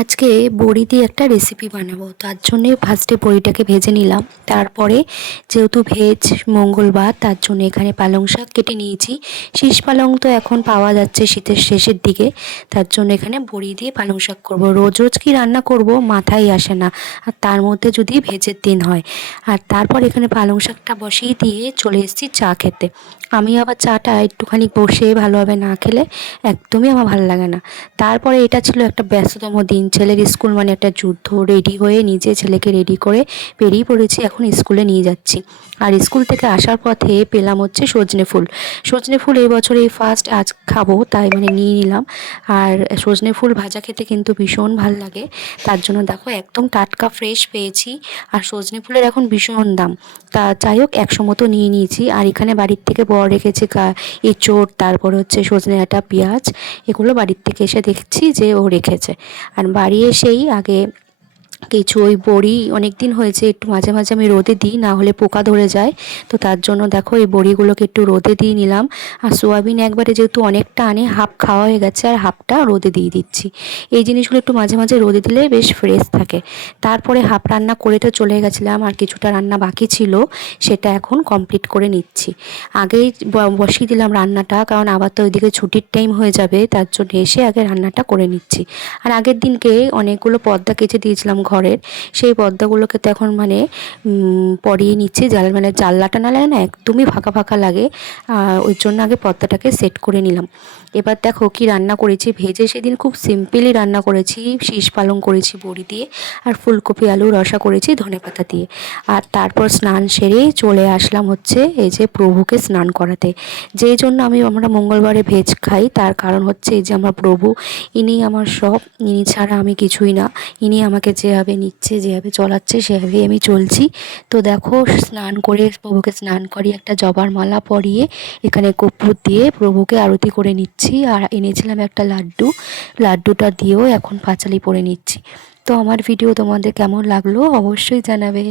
আজকে বড়ি দিয়ে একটা রেসিপি বানাবো, তার জন্যে ফার্স্টে বড়িটাকে ভেজে নিলাম। তারপরে যেহেতু ভেজ মঙ্গলবার, তার জন্য এখানে পালং শাক কেটে নিয়েছি। শীষ পালং তো এখন পাওয়া যাচ্ছে শীতের শেষের দিকে, তার জন্য এখানে বড়ি দিয়ে পালং শাক করবো। রোজ রোজ কি রান্না করব মাথায় আসে না, আর তার মধ্যে যদি ভেজের দিন হয়। আর তারপর এখানে পালং শাকটা বসিয়ে দিয়ে চলে এসেছি চা খেতে। আমি আবার চাটা একটুখানি বসে ভালোভাবে না খেলে একদমই আমার ভালো লাগে না। তারপরে এটা ছিল একটা ব্যস্ততম দিন, ছেলের স্কুল মানে একটা যুদ্ধ। রেডি হয়ে নিজে ছেলেকে রেডি করে বেরিয়ে পড়েছি, এখন স্কুলে নিয়ে যাচ্ছি। আর স্কুল থেকে আসার পথে পেলাম হচ্ছে সজনে ফুল। সজনে ফুল এই বছর এই ফার্স্ট আজ খাবো, তাই মানে নিয়ে নিলাম। আর সজনে ফুল ভাজা খেতে কিন্তু ভীষণ ভাল লাগে, তার জন্য দেখো একদম টাটকা ফ্রেশ পেয়েছি। আর সজনে ফুলের এখন ভীষণ দাম, তা যাই হোক 100 মতো নিয়ে নিয়েছি। আর এখানে বাড়ির থেকে বড় রেখেছে এঁচোড়, তারপর হচ্ছে সজনে ডাঁটা, পেঁয়াজ, এগুলো বাড়ির থেকে এসে দেখছি যে ও রেখেছে। আর বাড়ি এসেই আগে কিছু ওই বড়ি অনেক দিন হয়েছে, একটু মাঝে মাঝে আমি রোদে দিই, না হলে পোকা ধরে যায়। তো তার জন্য দেখো এই বড়িগুলোকে একটু রোদে দিয়ে নিলাম। আর সোয়াবিন একবারে যেহেতু অনেকটা আনে, হাফ খাওয়া হয়ে গেছে আর হাফটা রোদে দিয়ে দিচ্ছি। এই জিনিসগুলো একটু মাঝে মাঝে রোদে দিলে বেশ ফ্রেশ থাকে। তারপরে হাফ রান্না করে তো চলে গেছিলাম, আর কিছুটা রান্না বাকি ছিল, সেটা এখন কমপ্লিট করে নিচ্ছি। আগেই বসিয়ে দিলাম রান্নাটা, কারণ আবার তো ওইদিকে ছুটির টাইম হয়ে যাবে, তার জন্য এসে আগে রান্নাটা করে নিচ্ছি। আর আগের দিনকে অনেকগুলো পর্দা কেচে দিয়েছিলাম ঘরের, সেই পর্দাগুলোকে তো এখন মানে পরিয়ে নিচ্ছি। মানে জানলাটা না লাগে না, একদমই ফাঁকা ফাঁকা লাগে, ওই জন্য আগে পর্দাটাকে সেট করে নিলাম। এবার দেখো কি রান্না করেছি। ভেজে সেদিন খুব সিম্পলই রান্না করেছি, শীষ পালং করেছি বড়ি দিয়ে, আর ফুলকপি আলু রসা করেছি ধনেপাতা দিয়ে। আর তারপর স্নান সেরে চলে আসলাম হচ্ছে এই যে প্রভুকে স্নান করাতে। যেই জন্য আমরা মঙ্গলবারে ভেজ খাই, তার কারণ হচ্ছে এই যে আমার প্রভু, ইনি আমার সব, ইনি ছাড়া আমি কিছুই না। ইনি আমাকে যেভাবে নিচ্ছে, যেভাবে চলাচ্ছে, সেভাবেই আমি চলছি। তো দেখো স্নান করে প্রভুকে স্নান করিয়ে একটা জবার মালা পরিয়ে এখানে কর্পূর দিয়ে প্রভুকে আরতি করে নিচ্ছি। আর এনেছিলাম একটা লাড্ডু, লাড্ডুটা দিয়েও এখন পাঁচালি পরে নিচ্ছি। তো আমার ভিডিও তোমাদের কেমন লাগলো অবশ্যই জানাবে।